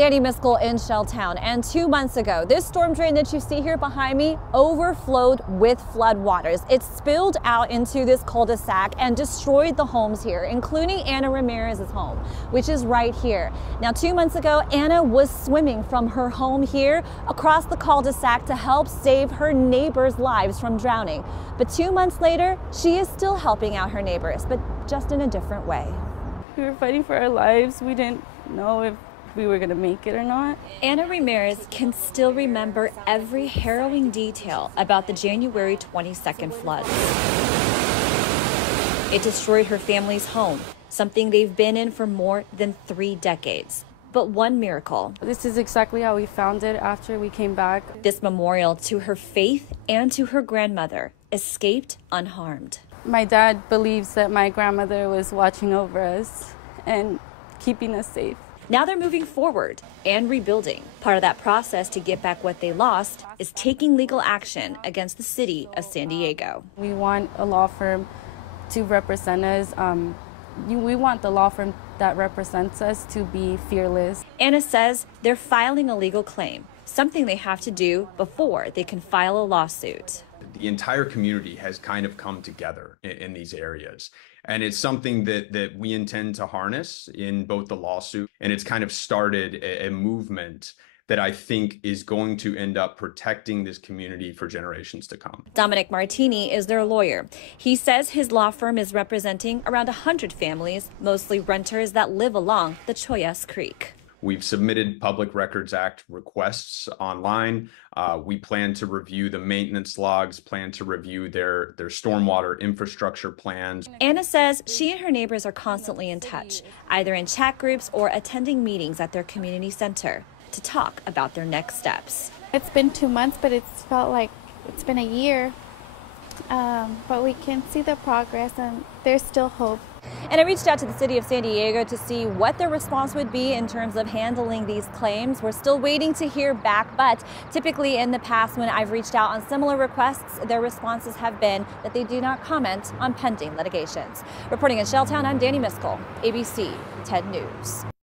Danny Miskell in Shelltown, and 2 months ago, this storm drain that you see here behind me overflowed with flood waters. It spilled out into this cul-de-sac and destroyed the homes here, including Ana Ramirez's home, which is right here. Now, 2 months ago, Ana was swimming from her home here across the cul-de-sac to help save her neighbors' lives from drowning. But 2 months later, she is still helping out her neighbors, but just in a different way. We were fighting for our lives. We didn't know if we were going to make it or not. Ana Ramirez can still remember every harrowing detail about the January 22nd flood. It destroyed her family's home, something they've been in for more than 3 decades. But one miracle. This is exactly how we found it after we came back. This memorial to her faith and to her grandmother escaped unharmed. My dad believes that my grandmother was watching over us and keeping us safe. Now they're moving forward and rebuilding. Part of that process to get back what they lost is taking legal action against the city of San Diego. We want a law firm to represent us. We want the law firm that represents us to be fearless. Ana says they're filing a legal claim, something they have to do before they can file a lawsuit. The entire community has kind of come together in these areas. And it's something that we intend to harness in both the lawsuit, and it's kind of started a movement that I think is going to end up protecting this community for generations to come. Dominic Martini is their lawyer. He says his law firm is representing around 100 families, mostly renters that live along the Chollas Creek. We've submitted Public Records Act requests online. We plan to review the maintenance logs, plan to review their stormwater infrastructure plans. Ana says she and her neighbors are constantly in touch, either in chat groups or attending meetings at their community center to talk about their next steps. It's been 2 months, but it's felt like it's been a year. But we can see the progress and there's still hope. And I reached out to the city of San Diego to see what their response would be in terms of handling these claims. We're still waiting to hear back, but typically in the past when I've reached out on similar requests, their responses have been that they do not comment on pending litigations. Reporting in Shelltown, I'm Danny Miskell, ABC 10 News.